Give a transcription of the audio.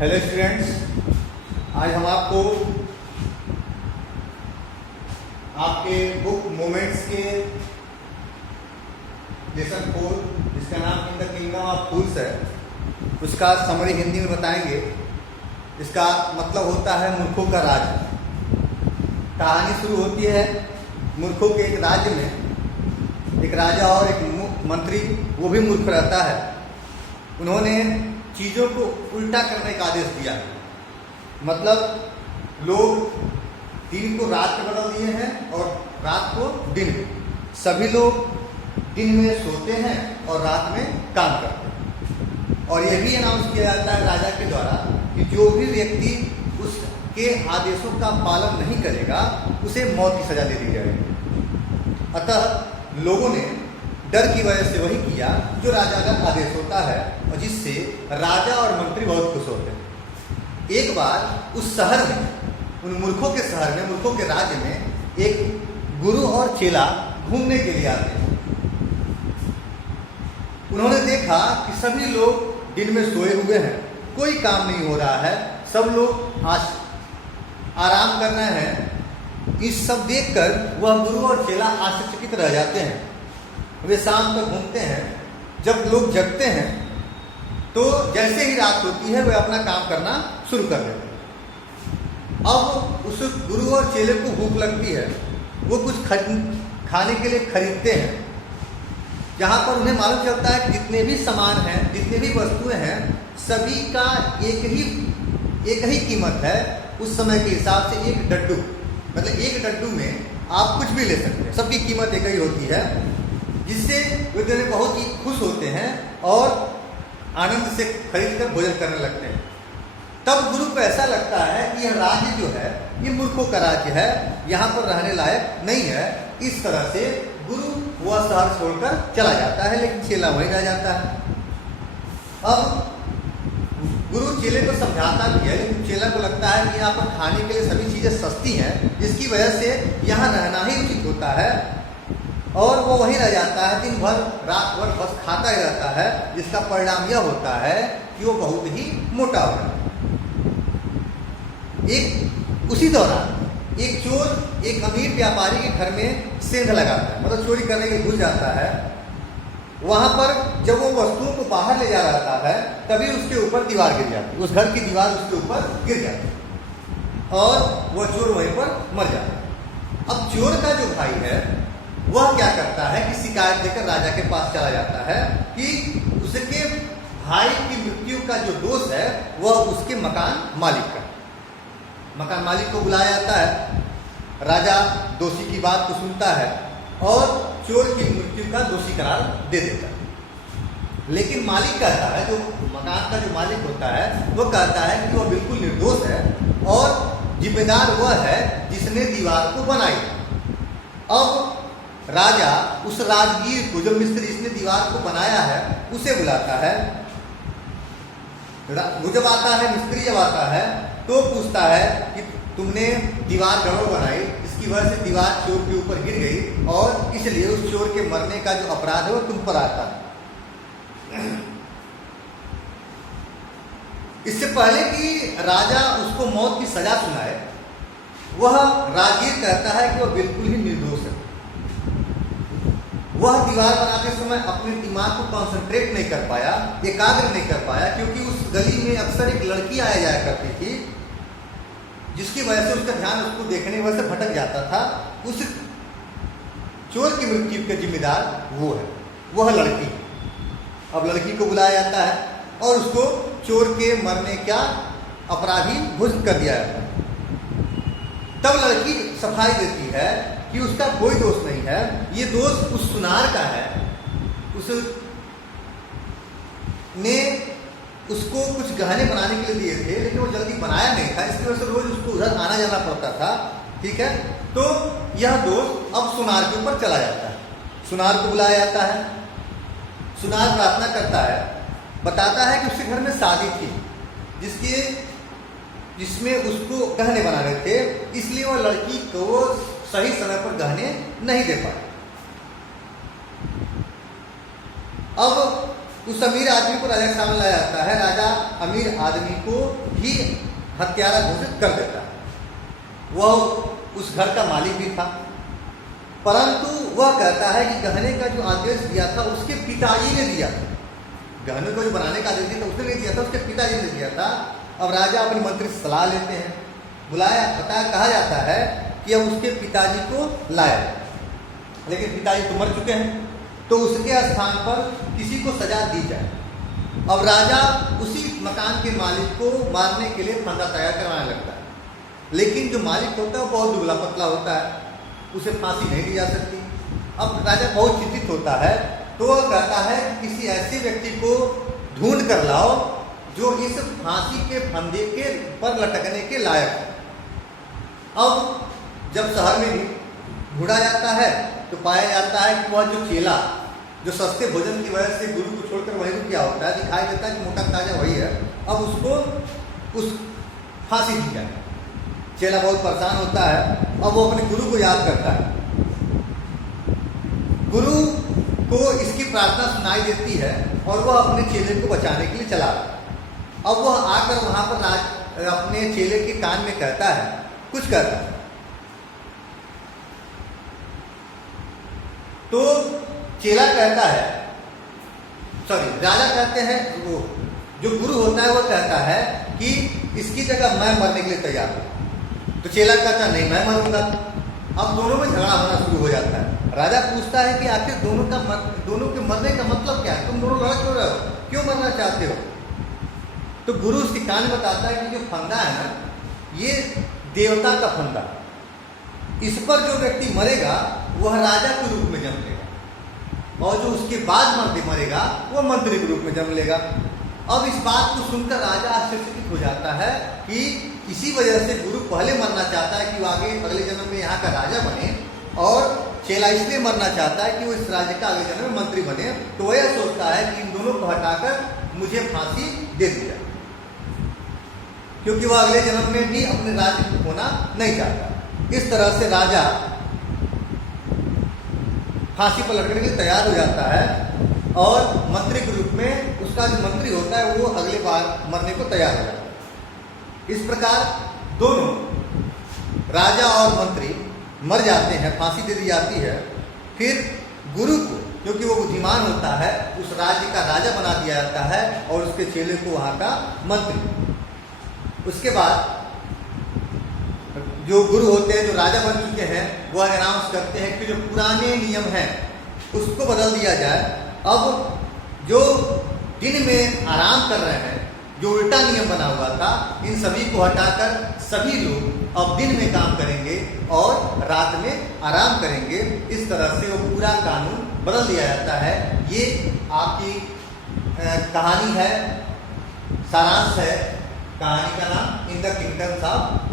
Hello students, आज हम आपको आपके बुक मोमेंट्स के लेसन 4 जिसका नाम इन द किंगडम ऑफ फूल्स है, उसका समरी हिंदी में बताएंगे। इसका मतलब होता है मूर्खों का राज। कहानी शुरू होती है मूर्खों के एक राज्य में। एक राजा और एक मंत्री, वो भी मूर्ख रहता है। उन्होंने चीज़ों को उल्टा करने का आदेश दिया। मतलब लोग दिन को रात में बदल दिए हैं और रात को दिन में। सभी लोग दिन में सोते हैं और रात में काम करते हैं। और यह भी अनाउंस किया जाता है राजा के द्वारा कि जो भी व्यक्ति उसके आदेशों का पालन नहीं करेगा उसे मौत की सजा दे दी जाएगी। अतः लोगों ने डर की वजह से वही किया जो राजा का आदेश होता है, और जिससे राजा और मंत्री बहुत खुश होते हैं। एक बार उस शहर में, उन मूर्खों के शहर में, मूर्खों के राज्य में एक गुरु और चेला घूमने के लिए आते हैं। उन्होंने देखा कि सभी लोग दिन में सोए हुए हैं, कोई काम नहीं हो रहा है, सब लोग आराम कर रहे हैं। इस सब देखकर वह गुरु और चेला आश्चर्यचकित रह जाते हैं। वे शाम तक घूमते हैं। जब लोग जगते हैं तो जैसे ही रात होती है वे अपना काम करना शुरू कर देते हैं। अब उस गुरु और चेले को भूख लगती है। वो कुछ खाने के लिए खरीदते हैं। जहाँ पर उन्हें मालूम चलता है कि जितने भी सामान हैं, जितने भी वस्तुएं हैं, सभी का एक ही कीमत है। उस समय के हिसाब से एक डड्डू, मतलब एक डड्डू में आप कुछ भी ले सकते हैं। सबकी कीमत एक ही होती है, जिससे वे दोनों बहुत ही खुश होते हैं और आनंद से खरीद कर भोजन करने लगते हैं। तब गुरु को ऐसा लगता है कि यह राज्य जो है ये मूर्खों का राज्य है, यहाँ पर रहने लायक नहीं है। इस तरह से गुरु वह शहर छोड़कर चला जाता है, लेकिन चेला वहीं रह जाता है। अब गुरु चेले को समझाता भी है, लेकिन चेला को लगता है कि यहाँ पर खाने के लिए सभी चीज़ें सस्ती हैं, जिसकी वजह से यहाँ रहना ही उचित होता है। और वो वहीं रह जाता है, दिन भर रात भर बस खाता ही रहता है, जिसका परिणाम यह होता है कि वो बहुत ही मोटा हो जाता है। उसी दौरान एक चोर एक अमीर व्यापारी के घर में सेंध लगाता है, मतलब चोरी करने के लिए घुस जाता है। वहां पर जब वो वस्तुओं को बाहर ले जा रहा है, तभी उसके ऊपर दीवार गिर जाती है, उस घर की दीवार उसके ऊपर गिर जाती है और वह चोर वहीं पर मर जाता है। अब चोर का जो भाई है वह क्या करता है कि शिकायत देकर राजा के पास चला जाता है कि उसके भाई की मृत्यु का जो दोष है वह उसके मकान मालिक का। मकान मालिक को बुलाया जाता है। राजा दोषी की बात को सुनता है और चोर की मृत्यु का दोषी करार दे देता है। लेकिन मालिक कहता है, जो मकान का जो मालिक होता है वह कहता है कि वह बिल्कुल निर्दोष है और जिम्मेदार वह है जिसने दीवार को बनाई। अब राजा उस राजगीर को, जो मिस्त्री जिसने दीवार को बनाया है, उसे बुलाता है। वो जब आता है, मिस्त्री जब आता है तो पूछता है कि तुमने दीवार गड़बड़ बनाई, इसकी वजह से दीवार चोर के ऊपर गिर गई और इसलिए उस चोर के मरने का जो अपराध है वो तुम पर आता है। इससे पहले कि राजा उसको मौत की सजा सुनाए, वह राजगीर कहता है कि वह बिल्कुल ही निर्दोष है। वह दीवार बनाते समय अपने दिमाग को कंसंट्रेट नहीं कर पाया, एकाग्र नहीं कर पाया, क्योंकि उस गली में अक्सर एक लड़की आया जाया करती थी, जिसकी वजह से उसका ध्यान उसको देखने की वजह से भटक जाता था। उस चोर की मृत्यु के जिम्मेदार वो है, वह लड़की। अब लड़की को बुलाया जाता है और उसको चोर के मरने का अपराधी घोषित कर दिया जाता है। तब लड़की सफाई देती है कि उसका कोई दोष नहीं है, ये दोष उस सुनार का है। उसने उसको कुछ गहने बनाने के लिए दिए थे, लेकिन वो जल्दी बनाया नहीं था, इसकी वजह से रोज उसको उधर आना जाना पड़ता था। ठीक है, तो यह दोष अब सुनार के ऊपर चला जाता है। सुनार को बुलाया जाता है। सुनार प्रार्थना करता है, बताता है कि उसके घर में शादी थी जिसमें उसको गहने बनाने थे, इसलिए वह लड़की को सही समय पर गहने नहीं दे पाए। अब उस अमीर आदमी को राजा के सामने लाया जाता है। राजा अमीर आदमी को ही हत्यारा घोषित कर देता है। वह उस घर का मालिक भी था, परंतु वह कहता है कि गहने का जो आदेश दिया था उसके पिताजी ने दिया था। गहने को जो बनाने का आदेश दिया था उसने नहीं दिया था, उसके पिताजी ने दिया था। अब राजा अपने मंत्री से सलाह लेते हैं, बुलाया, कहा जाता है कि अब उसके पिताजी को लाए, लेकिन पिताजी तो मर चुके हैं, तो उसके स्थान पर किसी को सजा दी जाए। अब राजा उसी मकान के मालिक को मारने के लिए फंदा तैयार करवाने लगता है, लेकिन जो मालिक होता है वो बहुत दुबला पतला होता है, उसे फांसी नहीं दी जा सकती। अब राजा बहुत चिंतित होता है, तो वह कहता है किसी ऐसे व्यक्ति को ढूंढ कर लाओ जो इस फांसी के फंदे के पर लटकने के लायक हो। अब जब शहर में भी ढूंढा जाता है तो पाया जाता है कि वह जो चेला जो सस्ते भोजन की वजह से गुरु को छोड़कर वहीं रुक गया होता है, दिखाई देता है कि मोटा ताजा वही है, अब उसको उस फांसी दी जाए। चेला बहुत परेशान होता है, अब वो अपने गुरु को याद करता है। गुरु को इसकी प्रार्थना सुनाई देती है और वह अपने चेले को बचाने के लिए चला आता है। अब वह आकर वहां पर अपने चेले के कान में कहता है, कुछ कहता है, तो चेला कहता है, राजा कहते हैं, वो जो गुरु होता है वो कहता है कि इसकी जगह मैं मरने के लिए तैयार हूं। तो चेला कहता है, नहीं मैं मरूंगा। अब दोनों में झगड़ा होना शुरू हो जाता है। राजा पूछता है कि आखिर दोनों के मरने का मतलब क्या है, तुम दोनों लड़ क्यों रहे हो, क्यों मरना चाहते हो। तो गुरु उसके कान में बताता है कि जो फंदा है ना, ये देवता का फंदा, इस पर जो व्यक्ति मरेगा वह राजा के रूप में जन्म लेगा, और जो उसके बाद मरेगा वह मंत्री के रूप में जन्म लेगा। अब इस बात को सुनकर राजा आश्चर्यचकित हो जाता है कि इसी वजह से गुरु पहले मरना चाहता है कि वो आगे अगले जन्म में यहाँ का राजा बने, और चेला इसलिए मरना चाहता है कि वो इस राज्य का अगले जन्म में मंत्री बने। तो वह यह सोचता है कि इन दोनों को हटाकर मुझे फांसी दे दी जाए, क्योंकि वह अगले जन्म में भी अपने राज्य होना नहीं चाहता। इस तरह से राजा फांसी पर लटकने के लिए तैयार हो जाता है, और मंत्री के रूप में उसका जो मंत्री होता है वो अगले बार मरने को तैयार हो जाता है। इस प्रकार दोनों, राजा और मंत्री, मर जाते हैं, फांसी दे दी जाती है। फिर गुरु को, क्योंकि वो बुद्धिमान होता है, उस राज्य का राजा बना दिया जाता है, और उसके चेले को वहाँ का मंत्री। उसके बाद जो गुरु होते हैं, जो राजा बन चुके हैं, वह अनाउंस करते हैं कि जो पुराने नियम हैं उसको बदल दिया जाए। अब जो दिन में आराम कर रहे हैं, जो उल्टा नियम बना हुआ था, इन सभी को हटाकर सभी लोग अब दिन में काम करेंगे और रात में आराम करेंगे। इस तरह से वो पूरा कानून बदल दिया जाता है। ये आपकी कहानी है, सारांश है। कहानी का नाम इन द किंगडम्स ऑफ